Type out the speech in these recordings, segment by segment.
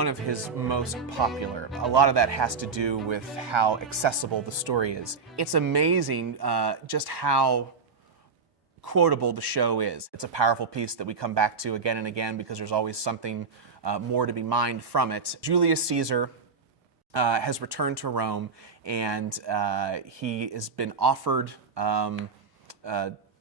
one of his most popular. A lot of that has to do with how accessible the story is. It's amazing just how quotable the show is. It's a powerful piece that we come back to again and again because there's always something more to be mined from it. Julius Caesar has returned to Rome, and he has been offered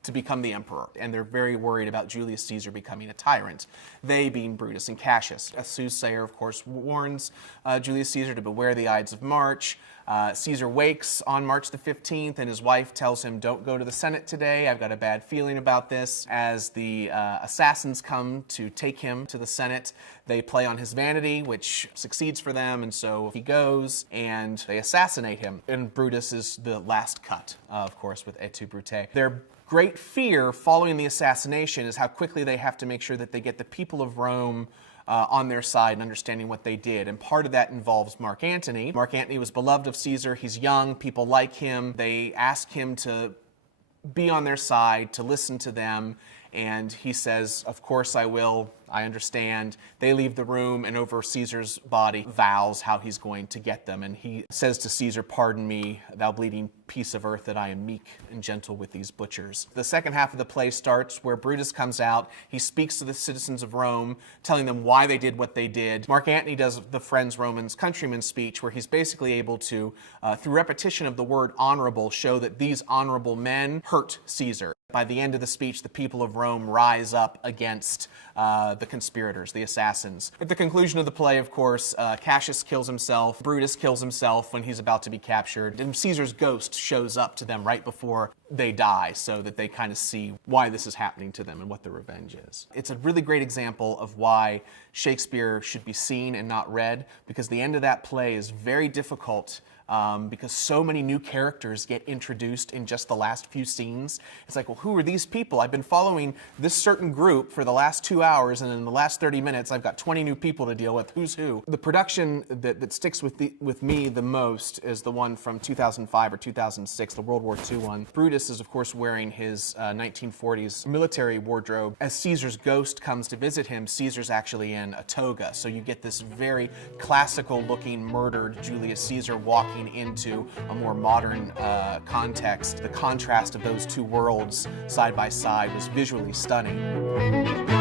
to become the emperor, and they're very worried about Julius Caesar becoming a tyrant, they being Brutus and Cassius. A soothsayer, of course, warns Julius Caesar to beware the Ides of March. Caesar wakes on March the 15th, and his wife tells him, don't go to the Senate today, I've got a bad feeling about this. As the assassins come to take him to the Senate, they play on his vanity, which succeeds for them, and so he goes, and they assassinate him. And Brutus is the last cut, of course, with Et tu, Brute. Their great fear following the assassination is how quickly they have to make sure that they get the people of Rome on their side and understanding what they did. And part of that involves Mark Antony. Mark Antony was beloved of Caesar. He's young. People like him. They ask him to be on their side, to listen to them. And he says, of course I will. I understand. They leave the room, and over Caesar's body vows how he's going to get them. And he says to Caesar, pardon me, thou bleeding piece of earth, that I am meek and gentle with these butchers. The second half of the play starts where Brutus comes out. He speaks to the citizens of Rome, telling them why they did what they did. Mark Antony does the Friends, Romans, Countrymen speech, where he's basically able to, through repetition of the word honorable, show that these honorable men hurt Caesar. By the end of the speech, the people of Rome rise up against the conspirators, the assassins. At the conclusion of the play, of course, Cassius kills himself, Brutus kills himself when he's about to be captured, and Caesar's ghost shows up to them right before they die so that they kind of see why this is happening to them and what the revenge is. It's a really great example of why Shakespeare should be seen and not read, because the end of that play is very difficult because so many new characters get introduced in just the last few scenes. It's like, well, who are these people? I've been following this certain group for the last 2 hours, and in the last 30 minutes, I've got 20 new people to deal with. Who's who? The production that sticks with me the most is the one from 2005 or 2006, the World War II one. Brutus is, of course, wearing his 1940s military wardrobe. As Caesar's ghost comes to visit him, Caesar's actually in a toga, so you get this very classical-looking murdered Julius Caesar walking into a more modern context. The contrast of those two worlds side by side was visually stunning.